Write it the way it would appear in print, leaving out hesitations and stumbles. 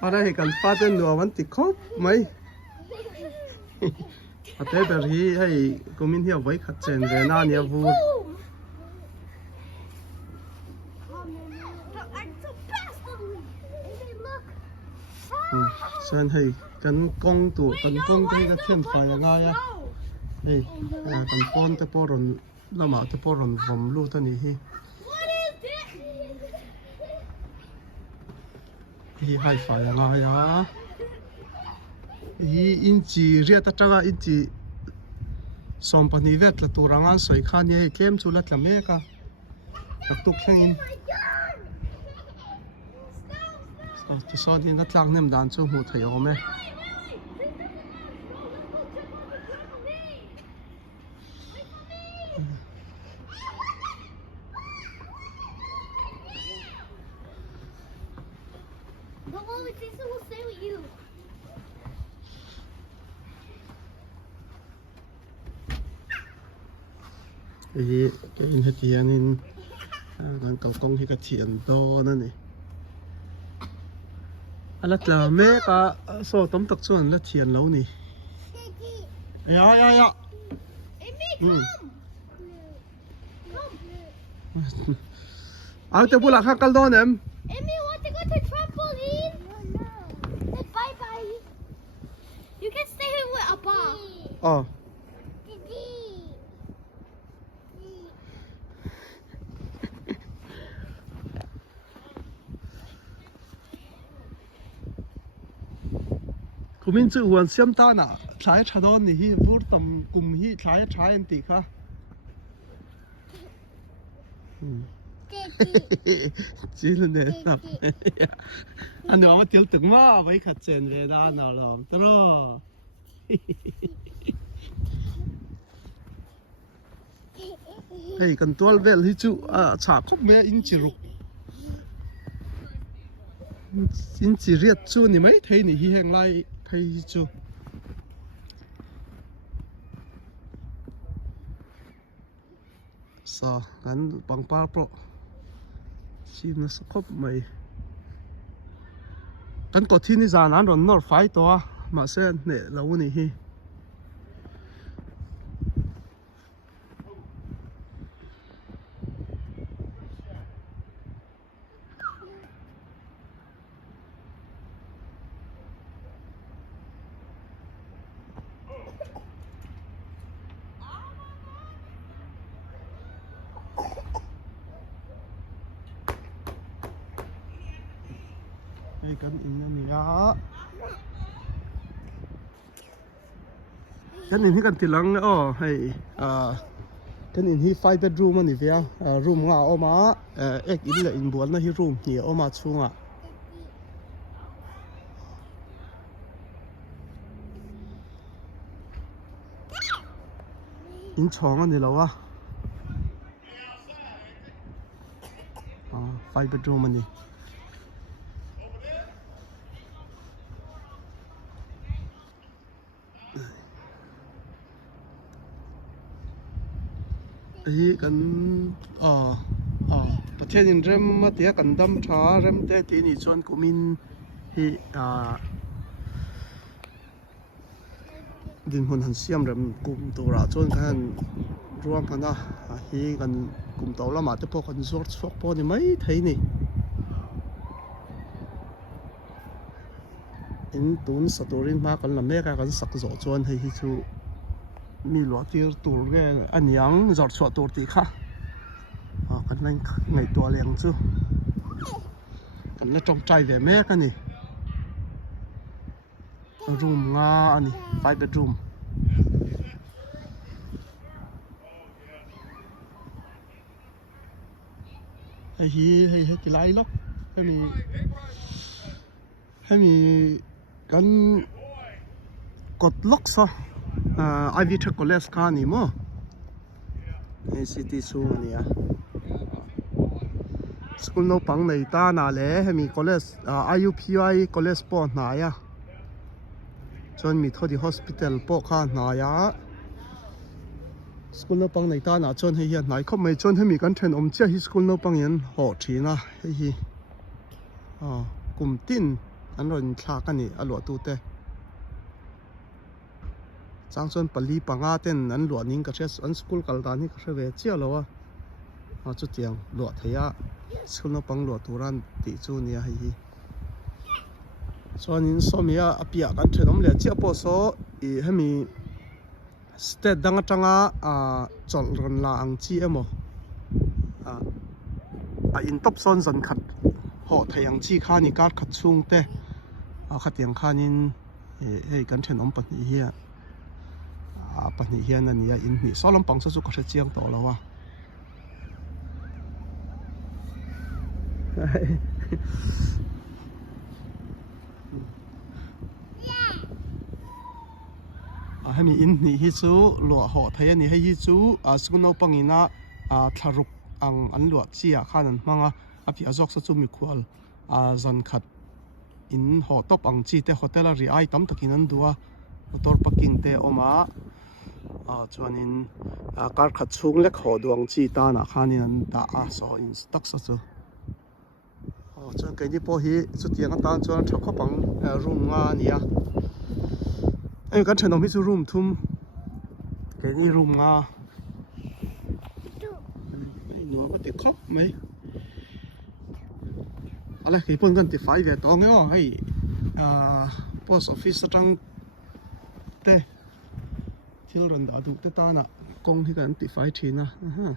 ở đây cần phát trên lúa vẫn tịch khóc mấy ở đây bây giờ hay có mình hiểu với khát chén về na nhà vui xem hay cần công cái thiên phải là ngay á đây cần phone tới po rồi nó mà tới po rồi vòng luôn tới này hi hai phải là ngay á hi in chỉ riết ta trăng in chỉ som pani vet là tu rangan soi khan ye kem chu la tlame ka tuk thengin tu sa din atlang nem dan chu mu thei ome cái in hết tiền in đang cầu công thì cái tiền to nữa này là mẹ cả số tấm tập chuẩn là tiền lâu nè ya tôi bula khác câu em Emmy want to go to trampoline? No. Bye bye. You can stay here with Appa. Kumin chu huan siam ta na thlai thadon ni hi vur tam kum hi thlai an ti kha chỉ là tập anh nói mà tiêu từng mà với khát chén về đó nào làm tao hey cần tual vel hi chu chả khóc mẹ in chỉ riết chu ni mấy thấy ni hi hang lai thấy chu sao gắn bằng pa pro xin nó khóc mày gắn có thiên ni già nó nó phải to mà sẽ nè lâu ni hi cái in này á cái in hi kan tilang hay cái in hi 5 bedroom ani via room nga oma ek in la in bual na hi room ni oma chunga in chong ani lawa 5 bedroom ani hi kanประเทศin rem ma tia kan dam tha rem te ti ni chuan kumin hi din hun han siam rem kum tura chuan kan ruam hana hi kan kum to lama te po kan zort sok po ni mai thei ni in tun satorin ma kan la me ka kan sak zo chuan hei hi chu mi lo tir tur ge anyang zor chwa tur ti kha kan nang ngai to leng chu kan la trong trai ve me ka ni room nga ani 5 bedroom hay cái lái lắm hay mi kan cột lóc sao Ivy Tech College ka ni mo city su ni a school no pang nei ta na le hemi college IUPI college po na ya chon mi thodi hospital po kha na ya school no pang nei ta na chon hei hian nai khop mai chon hemi kan then om chia hi school no pang yan ho thina hei hi kum tin an ron thla ka ni a lo tu te chang chuan pali panga ten an lo ning ka thres an school kal dan hi ka hre ve chia lo a chu tiang lo theia school no pang lo turan ti chu nia hi chuan in somia apia kan thenom le chia po so I hemi state dang atanga chol ron la ang chi emo a in top son zan khat ho thayang chi khani kar khat chung te khatiang khanin hei kan thenom pahnih hian pahnih hian ania in hnih solom pang chu ka hre chiang to lo wa hemi in hnih hi chu lo ho thai ani hei hi chu school no pangina tharuk ang an lo chia khan an hmanga apia jok sa chu mi khual zan khat in ho top ang chi te hotel a ri ai tam takin an dua motor parking te oma chuanin kar khat chung lek ho duang chi ta na khanin an da so in stock sa chu chuan kai ni po hi chu tiang atan chuan thakho pang room nga nia ai kan thenom hi chu room thum kai ni room nga nó có thể khóc mấy ala cái pon kan ti fai ve tong yo hei post office tang te thil ron da du te ta na kong hi kan ti fai thina ha